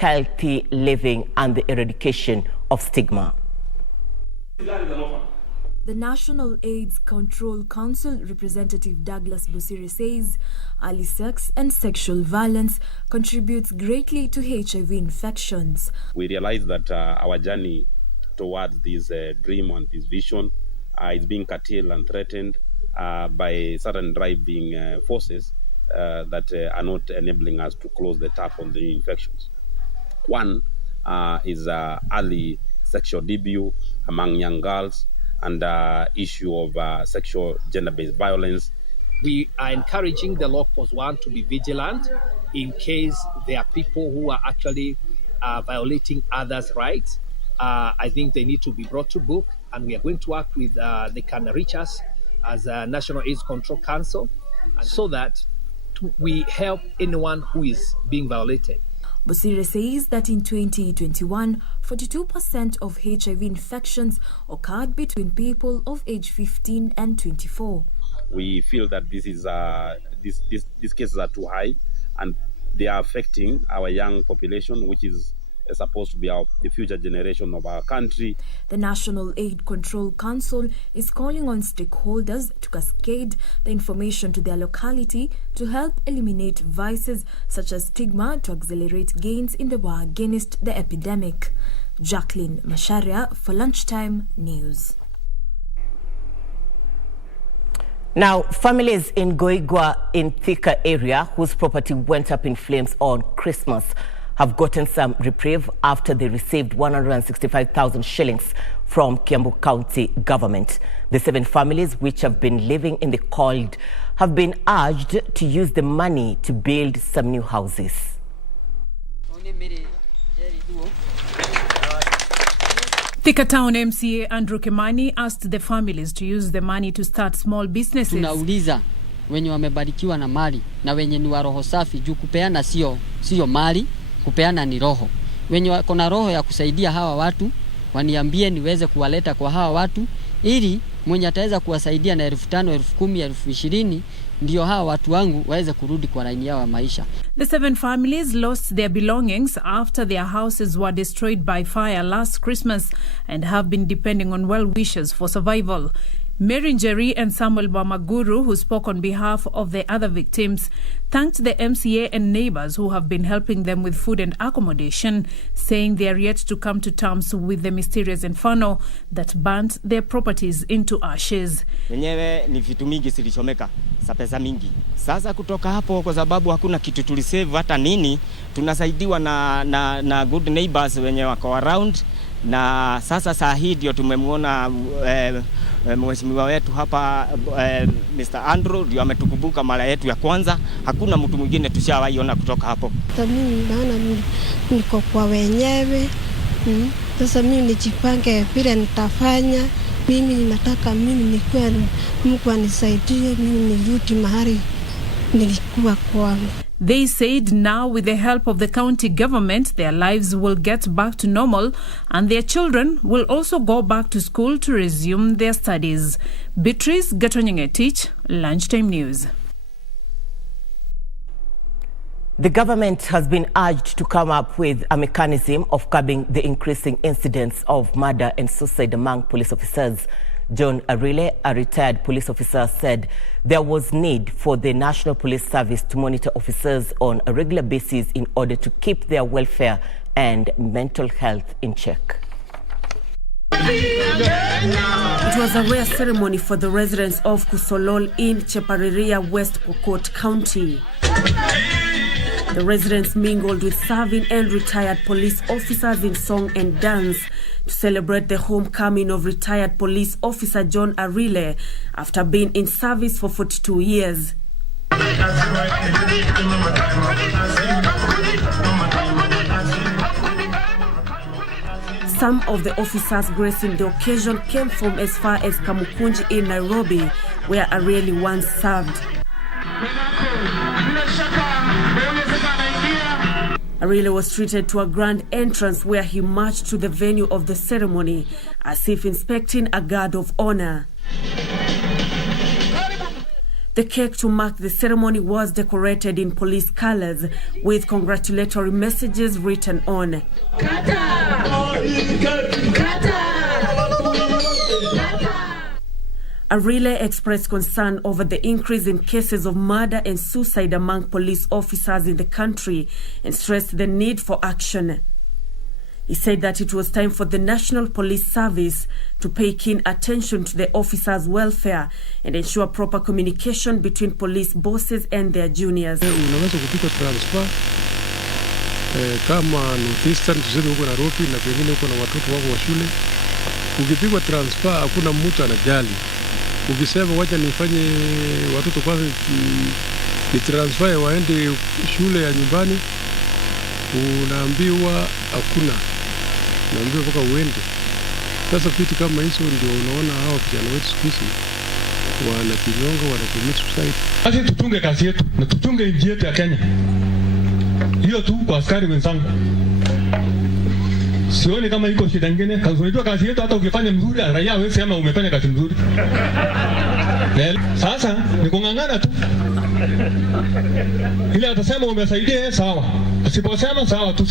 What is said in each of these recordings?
healthy living and the eradication of stigma. The National AIDS Control Council representative Douglas Busiri says early sex and sexual violence contributes greatly to HIV infections. We realize that our journey towards this dream and this vision is being curtailed and threatened by certain driving forces that are not enabling us to close the tap on the infections. One is early sexual debut among young girls, and issue of sexual gender-based violence. We are encouraging the law force one to be vigilant in case there are people who are actually violating others' rights. I think they need to be brought to book, and we are going to work with, they can reach us as a National AIDS Control Council so that we help anyone who is being violated. Busiri says that in 2021, 42% of HIV infections occurred between people of age 15 and 24. We feel that this is these cases are too high, and they are affecting our young population, which is supposed to be the future generation of our country. The National AIDS Control Council is calling on stakeholders to cascade the information to their locality to help eliminate vices such as stigma to accelerate gains in the war against the epidemic. Jacqueline Masharia for Lunchtime News. Now, families in Goigwa in Thika area whose property went up in flames on Christmas have gotten some reprieve after they received 165,000 shillings from Kiambu County government. The 7 families which have been living in the cold have been urged to use the money to build some new houses. Thika Town MCA Andrew Kimani asked the families to use the money to start small businesses. Tunauliza wenye wamebarikiwa na mali na wenye ni wa roho safi, juu kupeana sio mali, kupeana ni roho. Wenye wako na roho ya kusaidia hawa watu waniambie niweze kuwaleta kwa hawa watu, ili mwenye ataweza kuwasaidia na 5,000, 10,000, 20,000 ndio hawa watu wangu waweze kurudi kwa laini yao ya maisha. The 7 families lost their belongings after their houses were destroyed by fire last Christmas and have been depending on well-wishers for survival. Mary Njeri and Samuel Bamaguru, who spoke on behalf of the other victims, thanked the MCA and neighbors who have been helping them with food and accommodation, saying they are yet to come to terms with the mysterious inferno that burnt their properties into ashes. Wenyewe ni vitu mingi zilichomeka, za pesa mingi. Sasa kutoka hapo, kwa sababu hakuna kitu tulisave hata nini, tunasaidiwa na good neighbors wenye wako around, na sasa saa hii ndio tumemwona mheshimiwa wetu hapa Mr. Andrew ndio ametukumbuka mara yetu ya kwanza. Hakuna mtu mwingine tushawaiona kutoka hapo. Mimi naona niko kwa wenyewe. Sasa mimi nijipange vile nitafanya. Mimi nataka nikuwe Mungu anisaidie mimi nirudi mahali nilikuwa kwangu. They said now with the help of the county government, their lives will get back to normal and their children will also go back to school to resume their studies. Beatrice Gatonyingetich, Lunchtime News. The government has been urged to come up with a mechanism of curbing the increasing incidents of murder and suicide among police officers. John Arile, a retired police officer, said there was need for the National Police Service to monitor officers on a regular basis in order to keep their welfare and mental health in check. It was a rare ceremony for the residents of Kusolol in Chepariria, West Pokot County. The residents mingled with serving and retired police officers in song and dance to celebrate the homecoming of retired police officer John Arile after being in service for 42 years. Some of the officers gracing the occasion came from as far as Kamukunji in Nairobi, where Arile once served. Arile was treated to a grand entrance where he marched to the venue of the ceremony as if inspecting a guard of honor. The cake to mark the ceremony was decorated in police colors with congratulatory messages written on. Irene expressed concern over the increase in cases of murder and suicide among police officers in the country and stressed the need for action. He said that it was time for the National Police Service to pay keen attention to the officers' welfare and ensure proper communication between police bosses and their juniors. Unaweza kupika transfer kama Northeastern tuseme huko Nairobi na pengine huko na watoto wako wa shule. Ukipigwa transfer hakuna mtu anajali. Ukisema wacha nifanye watoto kwanza ni transfer waende shule ya nyumbani, unaambiwa hakuna. Naambiwa mpaka uende. Sasa vitu kama hizo ndio unaona hao vijana wetu siku hizi wanakinyonga, wanacommit suicide. Sasa tutunge kazi yetu na tutunge nchi yetu ya Kenya. Hiyo tu kwa askari wenzangu. Sioni kama iko shida nyingine. Unajua kazi yetu hata ukifanya mzuri raia wewe sema umefanya kazi mzuri. Sasa ni kungangana tu. Ile atasema umesaidia sawa. Usiposema sawa tu.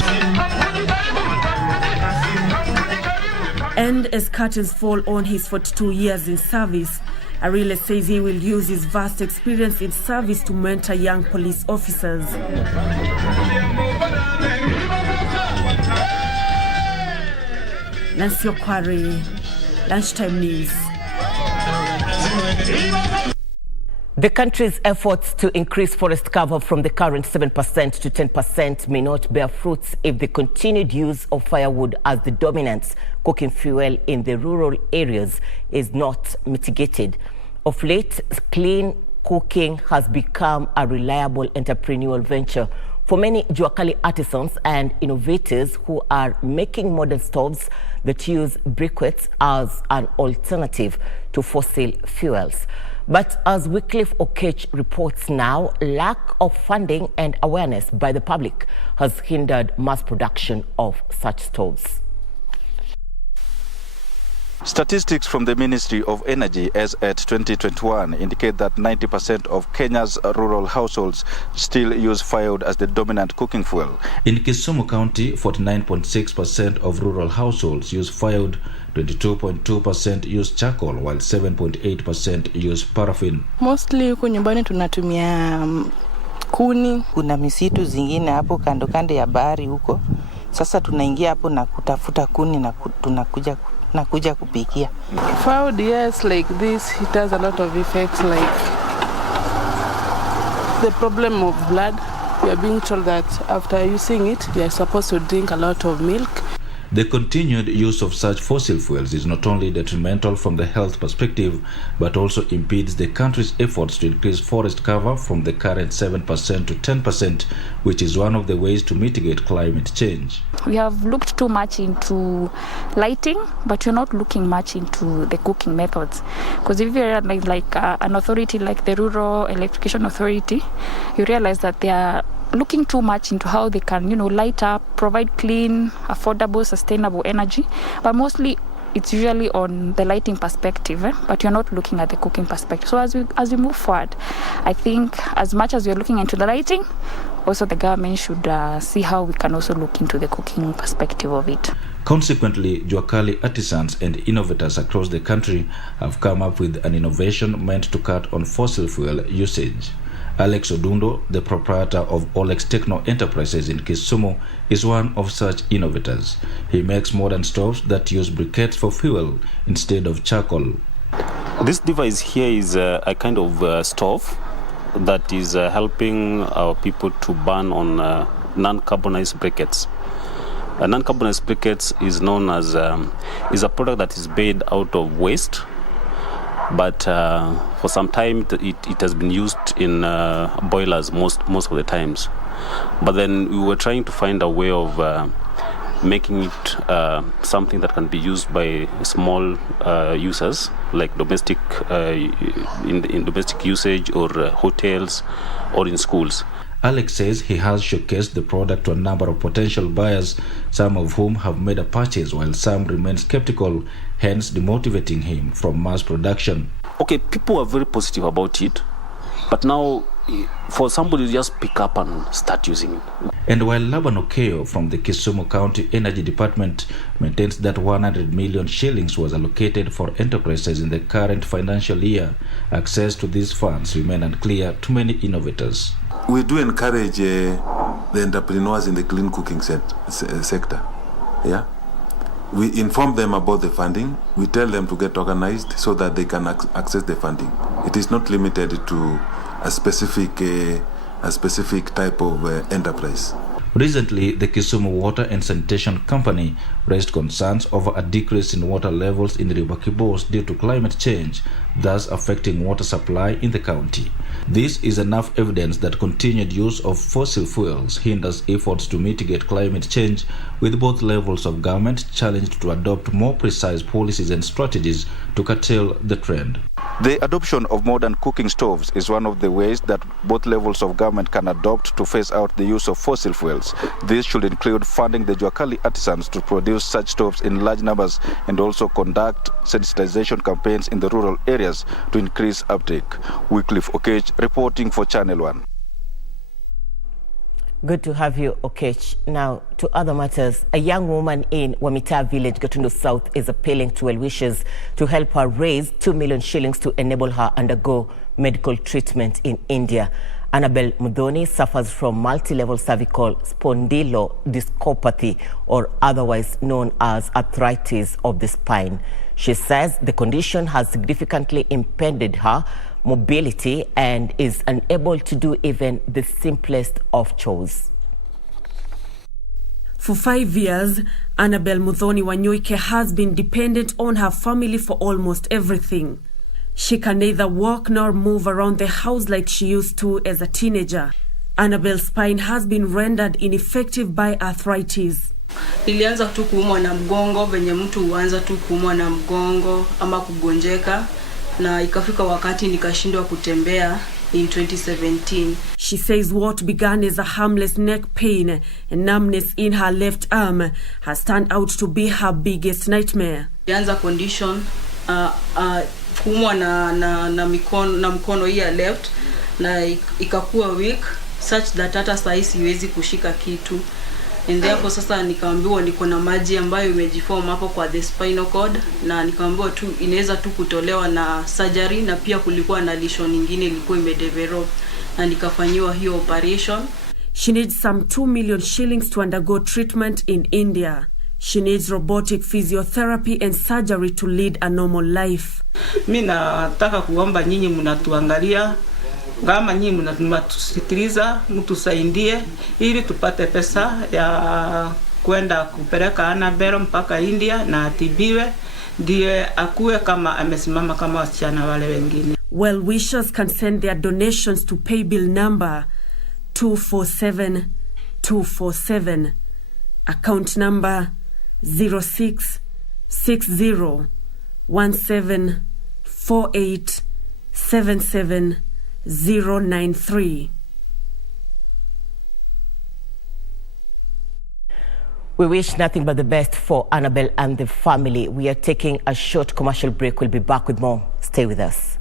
And as curtains fall on his 42 years in service, Irene says he will use his vast experience in service to mentor young police officers. Nancy Okwari, Lunchtime News. The country's efforts to increase forest cover from the current 7% to 10% may not bear fruits if the continued use of firewood as the dominant cooking fuel in the rural areas is not mitigated. Of late, clean cooking has become a reliable entrepreneurial venture for many Juakali artisans and innovators who are making modern stoves that use briquettes as an alternative to fossil fuels. But as Wycliffe Okech reports now, lack of funding and awareness by the public has hindered mass production of such stoves. Statistics from the Ministry of Energy as at 2021 indicate that 90% of Kenya's rural households still use firewood as the dominant cooking fuel. In Kisumu County, 49.6% of rural households use firewood, 22.2% use charcoal, while 7.8% use paraffin. Mostly huko nyumbani tunatumia kuni. Kuna misitu zingine hapo kando kando ya bahari huko. Sasa tunaingia hapo na kutafuta kuni na tunakuja kupikia. Firewood, yes, like this, it has a lot of effects, like the problem of blood. We are being told that after using it, we are supposed to drink a lot of milk. The continued use of such fossil fuels is not only detrimental from the health perspective, but also impedes the country's efforts to increase forest cover from the current 7% to 10%, which is one of the ways to mitigate climate change. We have looked too much into lighting, but we're not looking much into the cooking methods. Because if you're like an authority like the Rural Electrification Authority, you realize that they are looking too much into how they can, light up, provide clean, affordable, sustainable energy. But mostly it's usually on the lighting perspective, but you're not looking at the cooking perspective. So as we move forward, I think as much as we're looking into the lighting, also the government should see how we can also look into the cooking perspective of it. Consequently, Juakali artisans and innovators across the country have come up with an innovation meant to cut on fossil fuel usage. Alex Odundo, the proprietor of Olex Techno Enterprises in Kisumu, is one of such innovators. He makes modern stoves that use briquettes for fuel instead of charcoal. This device here is a kind of stove that is helping our people to burn on non-carbonized briquettes. Non-carbonized briquettes is known as is a product that is made out of waste. But for some time it has been used in boilers most of the times. But then we were trying to find a way of making it something that can be used by small users, like domestic in domestic usage or hotels or in schools. Alex says he has showcased the product to a number of potential buyers, some of whom have made a purchase while some remain skeptical, hence demotivating him from mass production. Okay, people are very positive about it, But now, for somebody to just pick up and start using it. And while Laban Okeo from the Kisumu County Energy Department maintains that 100 million shillings was allocated for enterprises in the current financial year, access to these funds remain unclear to many innovators. We do encourage the entrepreneurs in the clean cooking sector. Yeah, we inform them about the funding. We tell them to get organized so that they can access the funding. It is not limited to a specific type of enterprise. Recently, the Kisumu Water and Sanitation Company raised concerns over a decrease in water levels in River Kibos due to climate change, thus affecting water supply in the county. This is enough evidence that continued use of fossil fuels hinders efforts to mitigate climate change, with both levels of government challenged to adopt more precise policies and strategies to curtail the trend. The adoption of modern cooking stoves is one of the ways that both levels of government can adopt to phase out the use of fossil fuels. This should include funding the Juakali artisans to produce such stoves in large numbers and also conduct sensitization campaigns in the rural areas to increase uptake. Wycliffe Okech reporting for Channel 1. Good to have you, Okech. Now, to other matters. A young woman in Wamita village, Gatundu South, is appealing to well-wishers to help her raise 2 million shillings to enable her undergo medical treatment in India. Anabel Mudhoni suffers from multi-level cervical spondylodiscopathy, or otherwise known as arthritis of the spine. She says the condition has significantly impeded her mobility and is unable to do even the simplest of chores. For 5 years, Anabel Mudhoni Wanyoike has been dependent on her family for almost everything. She can neither walk nor move around the house like she used to as a teenager. Anabel's spine has been rendered ineffective by arthritis. Nilianza tu kuumwa na mgongo, venye mtu huanza tu kuumwa na mgongo ama kugonjeka, na ikafika wakati nikashindwa kutembea in 2017. She says what began as a harmless neck pain and numbness in her left arm has turned out to be her biggest nightmare. Nilianza condition kuumwa na mkono hii ya left, na ikakuwa weak such that hata saa siwezi kushika kitu. And therefore sasa nikaambiwa niko na maji ambayo imejiform hapo kwa the spinal cord, na nikaambiwa tu inaweza tu kutolewa na surgery, na pia kulikuwa na lesion nyingine ilikuwa imedevelop, na nikafanyiwa hiyo operation. She needs some 2 million shillings to undergo treatment in India. She needs robotic physiotherapy and surgery to lead a normal life. Mimi nataka kuomba nyinyi mnatuangalia, kama nyinyi mnatusikiliza, mtusaidie ili tupate pesa ya kwenda kupeleka Anabel mpaka India na atibiwe, ndiye akuwe kama amesimama kama wasichana wale wengine. Well-wishers can send their donations to pay bill number 247247, account number 0660174877 We wish nothing but the best for Anabel and the family. We are taking a short commercial break. We'll be back with more. Stay with us.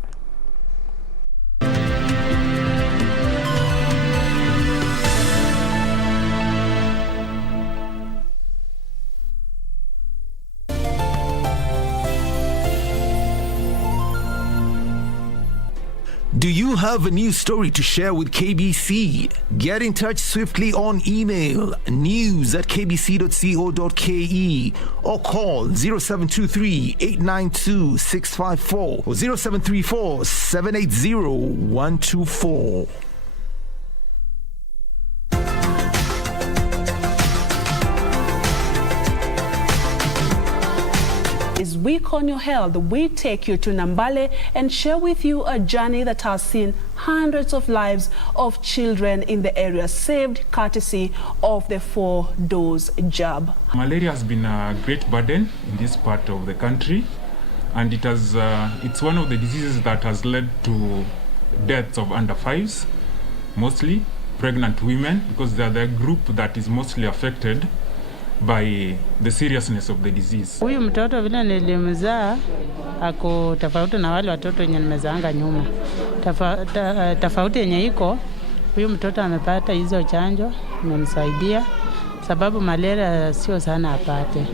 Do you have a news story to share with KBC? Get in touch swiftly on email news@kbc.co.ke or call 0723-892-654 or 0734-780-124. This week on Your Health, we take you to Nambale and share with you a journey that has seen hundreds of lives of children in the area saved courtesy of the 4-dose jab. Malaria has been a great burden in this part of the country, and it's one of the diseases that has led to deaths of under 5s, mostly pregnant women, because they are the group that is mostly affected. by the seriousness of the disease. Huyu mtoto vile nilimzaa ako tofauti na wale watoto wenye nimezaanga nyuma. Tofauti yenye iko, huyu mtoto amepata hizo chanjo, imemsaidia sababu malaria sio sana apate.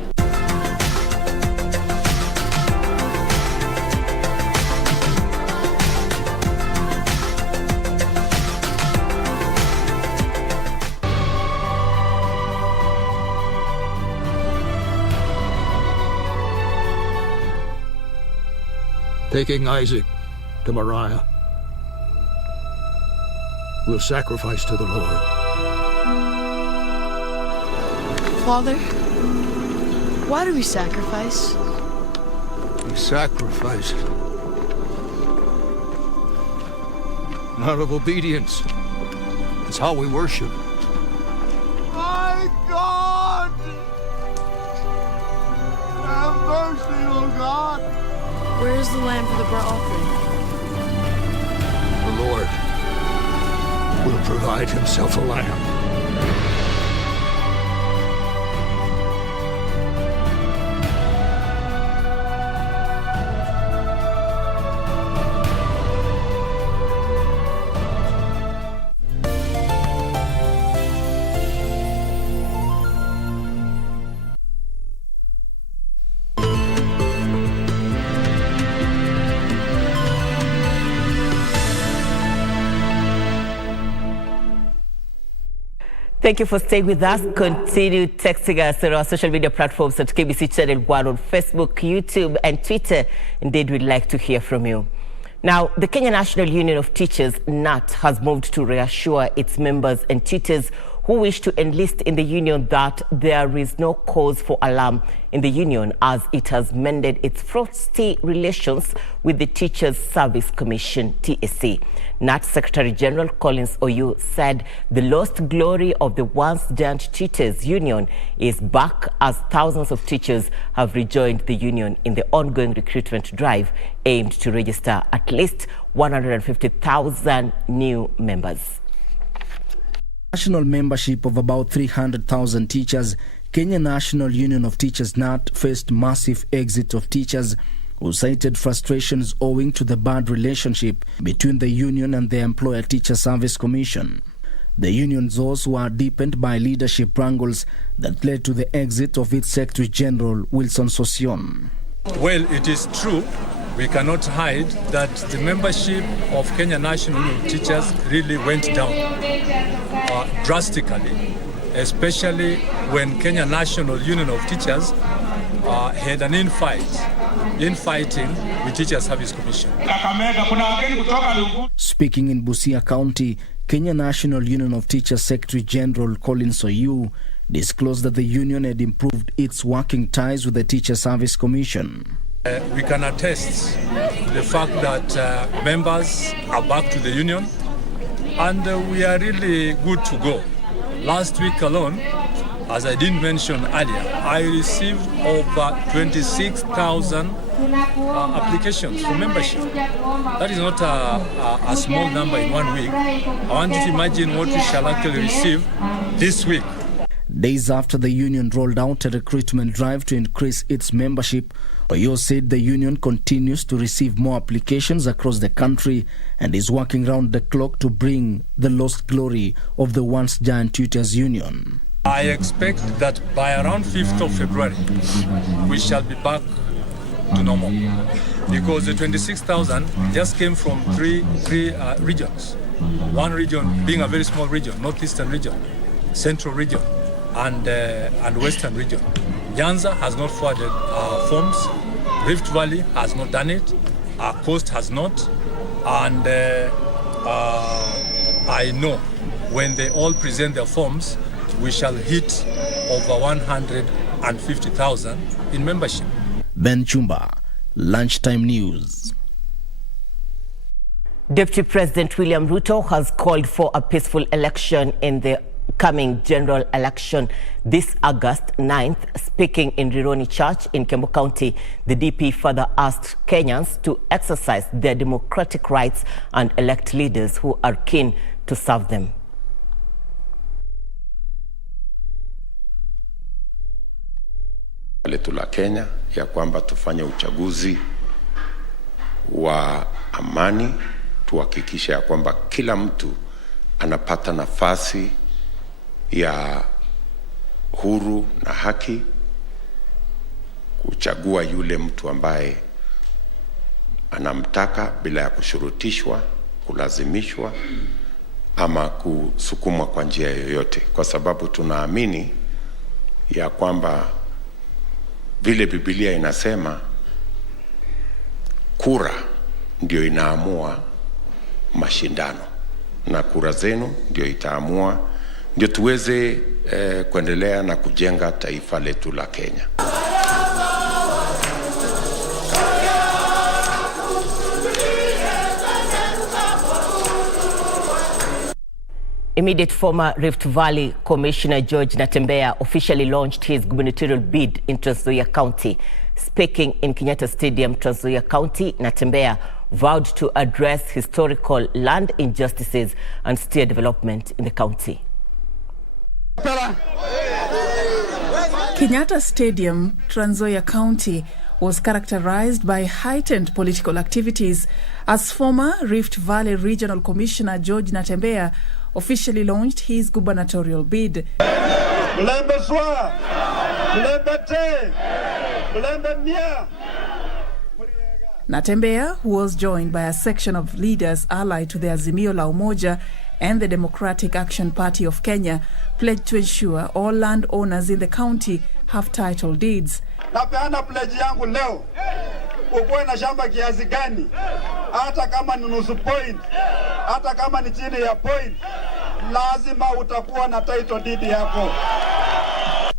Taking Isaac to Malaria, we'll sacrifice to the Lord. Father, why do we sacrifice? We sacrifice out of obedience. It's how we worship. My God! Have mercy, oh God! Where is the lamb for the burnt offering? The Lord will provide himself a lamb. Thank you for staying with us. Continue texting us on our social media platforms at KBC Channel 1 on Facebook, YouTube, and Twitter. Indeed, we'd like to hear from you. Now, the Kenya National Union of Teachers, NAT, has moved to reassure its members and tutors who wish to enlist in the union that there is no cause for alarm in the union, as it has mended its frosty relations with the Teachers Service Commission, TSC. NAT Secretary General Collins Oyu said the lost glory of the once giant Teachers Union is back, as thousands of teachers have rejoined the union in the ongoing recruitment drive aimed to register at least 150,000 new members. National membership of about 300,000 teachers, Kenya National Union of Teachers NAT faced massive exit of teachers who cited frustrations owing to the bad relationship between the union and the Employer Teacher Service Commission. The union's also were deepened by leadership wrangles that led to the exit of its Secretary General, Wilson Sosion. Well, it is true. We cannot hide that the membership of Kenya National Union of Teachers really went down drastically, especially when Kenya National Union of Teachers had an infighting with Teachers Service Commission. Speaking in Busia County, Kenya National Union of Teachers Secretary General Collins Oyu disclosed that the union had improved its working ties with the Teacher Service Commission. We can attest the fact that members are back to the union, and we are really good to go. Last week alone, as I didn't mention earlier, I received over 26,000 applications for membership. That is not a small number in 1 week. I want you to imagine what we shall actually receive this week. Days after the union rolled out a recruitment drive to increase its membership, Oyo said the union continues to receive more applications across the country and is working round the clock to bring the lost glory of the once giant tutors union. I expect that by around 5th of February, we shall be back to normal, because the 26,000 just came from three regions. One region being a very small region, northeastern region, central region, and western region. Nyanza has not forwarded forms. Rift Valley has not done it. Our coast has not. And I know when they all present their forms, we shall hit over 150,000 in membership. Ben Chumba, Lunchtime News. Deputy President William Ruto has called for a peaceful election in the coming general election this August 9th. Speaking in Rironi Church in Kembu County, the DP further asked Kenyans to exercise their democratic rights and elect leaders who are keen to serve them. letu la Kenya ya kwamba tufanye uchaguzi wa amani, tuhakikishe ya kwamba kila mtu anapata nafasi ya huru na haki kuchagua yule mtu ambaye anamtaka bila ya kushurutishwa, kulazimishwa ama kusukumwa kwa njia yoyote, kwa sababu tunaamini ya kwamba vile Biblia inasema kura ndio inaamua mashindano, na kura zenu ndio itaamua, ndio tuweze kuendelea na kujenga taifa letu la Kenya. Immediate former Rift Valley Commissioner George Natembeya officially launched his gubernatorial bid in Trans Nzoia County. Speaking in Kenyatta Stadium, Trans Nzoia County, Natembeya vowed to address historical land injustices and steer development in the county. Kenyatta Stadium, Trans Nzoia County, was characterized by heightened political activities as former Rift Valley Regional Commissioner George Natembeya officially launched his gubernatorial bid. Natembeya, who was joined by a section of leaders allied to the Azimio la Umoja and the Democratic Action Party of Kenya, pledged to ensure all landowners in the county have title deeds. Napeana pledge yangu leo. Ukuwe na shamba kiasi gani, hata kama ni nusu point, hata kama ni chini ya point, lazima utakuwa na title deed yako.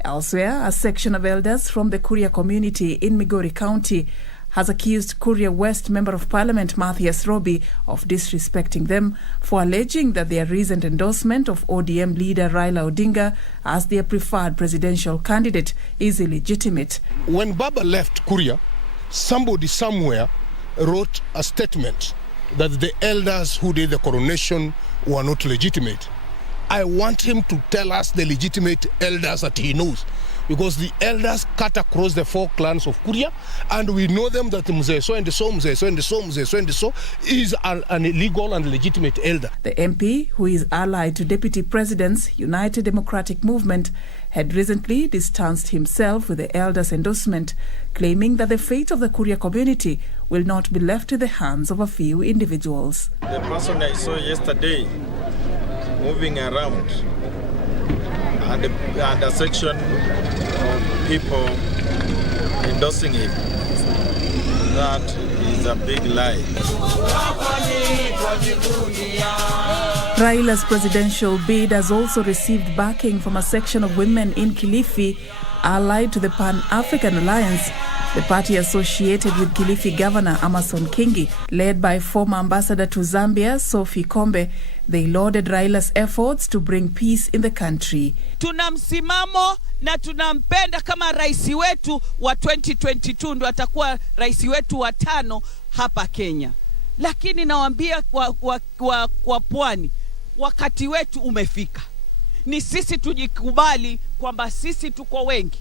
Elsewhere, a section of elders from the Kuria community in Migori County has accused Kuria West Member of Parliament Matthias Robi of disrespecting them for alleging that their recent endorsement of ODM leader Raila Odinga as their preferred presidential candidate is illegitimate. When Baba left Kuria, somebody somewhere wrote a statement that the elders who did the coronation were not legitimate. I want him to tell us the legitimate elders that he knows, because the elders cut across the 4 clans of Kuria, and we know them that Mzee so and so, Mzee so and so, Mzee so and so is an illegal and legitimate elder. The MP, who is allied to Deputy President's United Democratic Movement, had recently distanced himself with the elders' endorsement, claiming that the fate of the Kuria community will not be left in the hands of a few individuals. The person I saw yesterday moving around and a section of people endorsing him, that is a big lie. Raila's presidential bid has also received backing from a section of women in Kilifi allied to the Pan-African Alliance, the party associated with Kilifi Governor Amason Kingi. Led by former ambassador to Zambia, Sophie Kombe, they lauded Raila's efforts to bring peace in the country. Tuna msimamo na tunampenda kama rais wetu wa 2022, ndo atakuwa rais wetu wa 5 hapa Kenya. Lakini nawaambia kwa pwani, wakati wetu umefika. Ni sisi tujikubali kwamba sisi tuko wengi.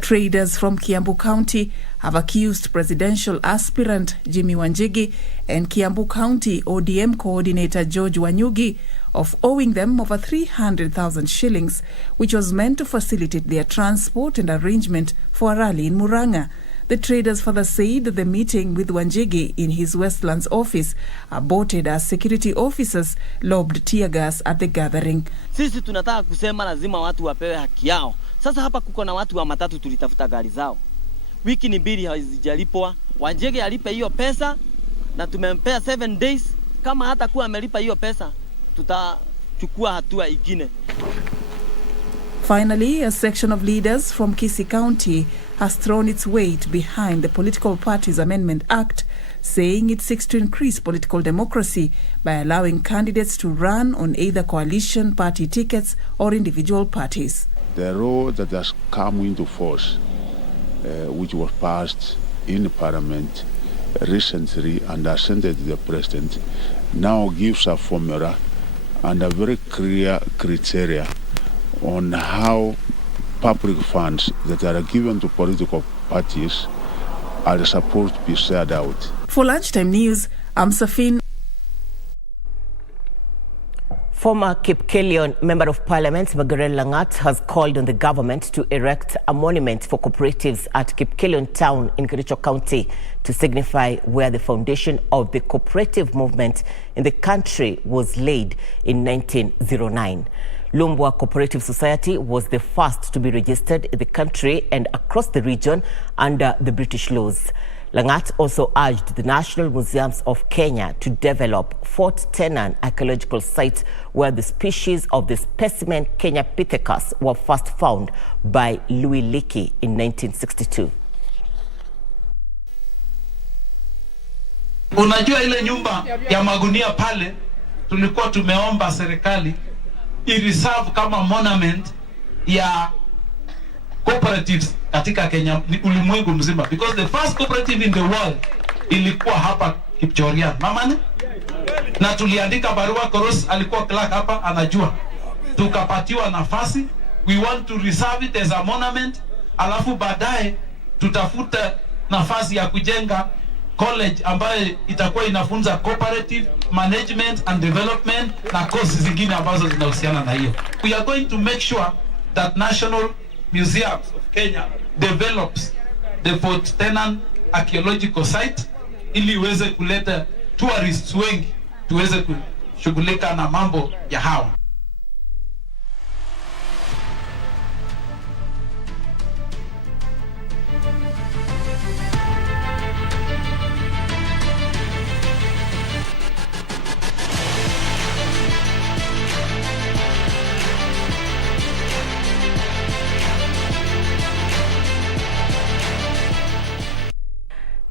Traders from Kiambu County have accused presidential aspirant Jimmy Wanjigi and Kiambu County ODM coordinator George Wanyugi of owing them over 300,000 shillings, which was meant to facilitate their transport and arrangement for a rally in Muranga. The traders further said that the meeting with Wanjigi in his Westlands office aborted as security officers lobbed tear gas at the gathering. Sisi tunataka kusema lazima watu wapewe haki yao. Sasa hapa kuko na watu wa matatu tulitafuta gari zao. Wiki ni 2 hazijalipwa. Wanjigi alipe hiyo pesa na tumempea 7 days. Kama hata kuwa amelipa hiyo pesa, tutachukua hatua ingine. Finally, a section of leaders from Kisii County has thrown its weight behind the Political Parties Amendment Act, saying it seeks to increase political democracy by allowing candidates to run on either coalition party tickets or individual parties. The law that has come into force, which was passed in Parliament recently and assented to the President, now gives a formula and a very clear criteria on how public funds that are given to political parties are supposed to be shared out. For Lunchtime News, I'm Safin. Former Kipkelion Member of Parliament Margaret Langat has called on the government to erect a monument for cooperatives at Kipkelion town in Kericho County to signify where the foundation of the cooperative movement in the country was laid in 1909. Lumbwa Cooperative Society was the first to be registered in the country and across the region under the British laws. Langat also urged the National Museums of Kenya to develop Fort Tenan archaeological site where the species of the specimen Kenya Pithecus were first found by Louis Leakey in 1962. Unajua ile nyumba ya magunia pale tulikuwa tumeomba serikali i-reserve kama monument ya cooperatives katika Kenya ulimwengu mzima, because the first cooperative in the world ilikuwa hapa Kipchoria mamani, na tuliandika barua. Koros alikuwa clerk hapa anajua, tukapatiwa nafasi. We want to reserve it as a monument, alafu baadaye tutafuta nafasi ya kujenga college ambayo itakuwa inafunza cooperative management and development na courses zingine ambazo zinahusiana na hiyo. We are going to make sure that National Museums of Kenya develops the Fort Tenan archaeological site ili iweze kuleta tourists wengi tuweze kushughulika na mambo ya hawa.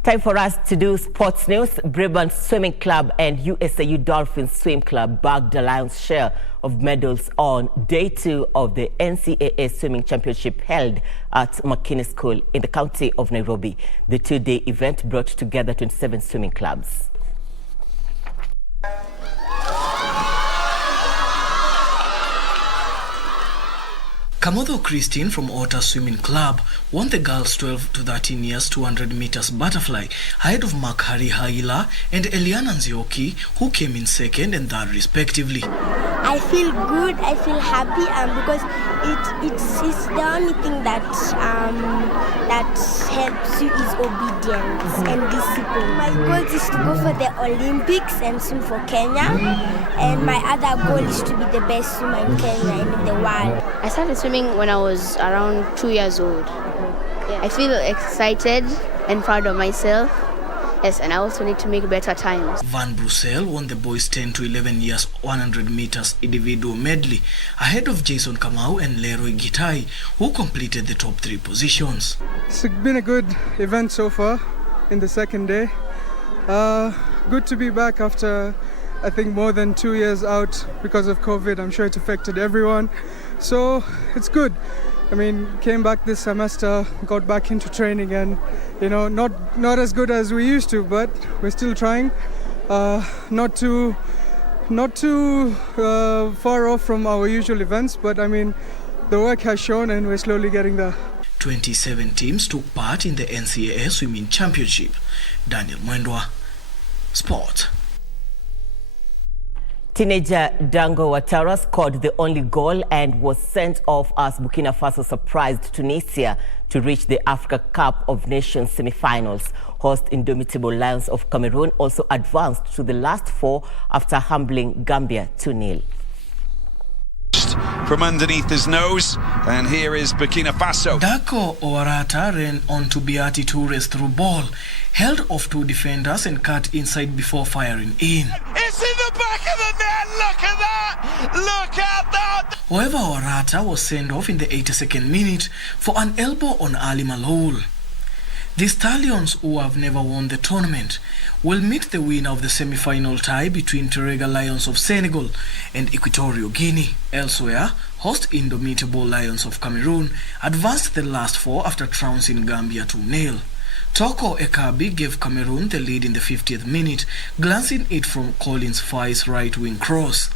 Time for us to do sports news. Brabant Swimming Club and USAU Dolphins Swim Club bagged the lion's share of medals on day 2 of the NCAA Swimming Championship held at McKinney School in the county of Nairobi. The 2-day event brought together 27 swimming clubs. Kamotho Christine from Otter Swimming Club won the girls 12 to 13 years 200 meters butterfly ahead of Mark Hari Haila and Eliana Nzioki, who came in second and third respectively. I feel good, I feel happy because it's the only thing that helps you is obedience and discipline. My goal is to go for the Olympics and swim for Kenya, and my other goal is to be the best swimmer in Kenya and in the world. I started swimming when I was around 2 years old. I feel excited and proud of myself. Yes, and I also need to make better times. Van Brussel won the boys 10 to 11 years 100 meters individual medley ahead of Jason Kamau and Leroy Gitai, who completed the top 3 positions. It's been a good event so far in the second day. Good to be back after, I think, more than 2 years out because of COVID. I'm sure it affected everyone. So it's good. I mean, came back this semester, got back into training, and not as good as we used to, but we're still trying. Not too far off from our usual events, but I mean, the work has shown, and we're slowly getting there. 27 teams took part in the NCAA Swimming Championship. Daniel Mwendwa, Sport. Teenager Dango Ouattara scored the only goal and was sent off as Burkina Faso surprised Tunisia to reach the Africa Cup of Nations semi-finals. Host Indomitable Lions of Cameroon also advanced to the last 4 after humbling Gambia 2-0. From underneath his nose, and here is Burkina Faso. Dako Ouattara ran on to Beati Touré through ball, held off 2 defenders and cut inside before firing in. It's in the back of the net, look at that! Look at that! However, Ouattara was sent off in the 82nd minute for an elbow on Ali Malhoul. The Stallions, who have never won the tournament, will meet the winner of the semi-final tie between Terega Lions of Senegal and Equatorial Guinea. Elsewhere, host Indomitable Lions of Cameroon advanced the last 4 after trouncing Gambia 2-0. Toko Ekabi gave Cameroon the lead in the 50th minute, glancing it from Collins Fai's right-wing cross.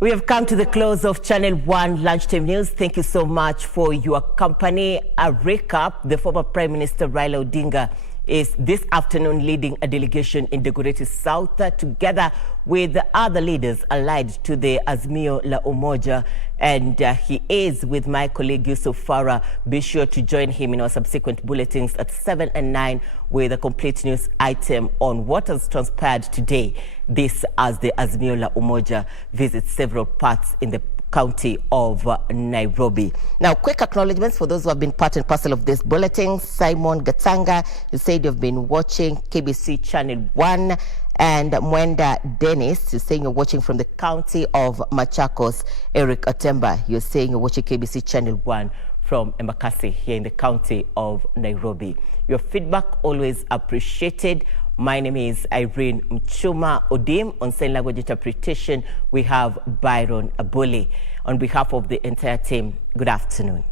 We have come to the close of Channel 1 Lunchtime News. Thank you so much for your company. A recap: the former Prime Minister Raila Odinga is this afternoon leading a delegation in Dagoretti South together with other leaders allied to the Azimio la Umoja, and he is with my colleague Yusuf Farah. Be sure to join him in our subsequent bulletins at 7 and 9 with a complete news item on what has transpired today. This as the Azimio la Umoja visits several parts in the county of Nairobi. Now, quick acknowledgements for those who have been part and parcel of this bulletin. Simon Gatanga, you said you've been watching KBC Channel 1. And Mwenda Dennis, you're saying you're watching from the county of Machakos. Eric Atemba, you're saying you're watching KBC Channel 1 from Embakasi here in the county of Nairobi. Your feedback always appreciated. My name is Irene Muchuma. Odim. On sign language interpretation, we have Byron Abuli. On behalf of the entire team, good afternoon.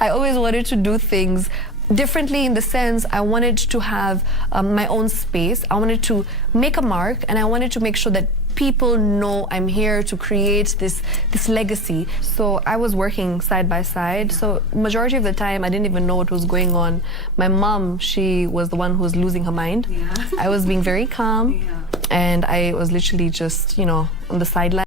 I always wanted to do things differently, in the sense I wanted to have my own space. I wanted to make a mark, and I wanted to make sure that people know I'm here to create this legacy. So I was working side by side. So majority of the time, I didn't even know what was going on. My mom, she was the one who was losing her mind. Yeah. I was being very calm, and I was literally just, on the sideline.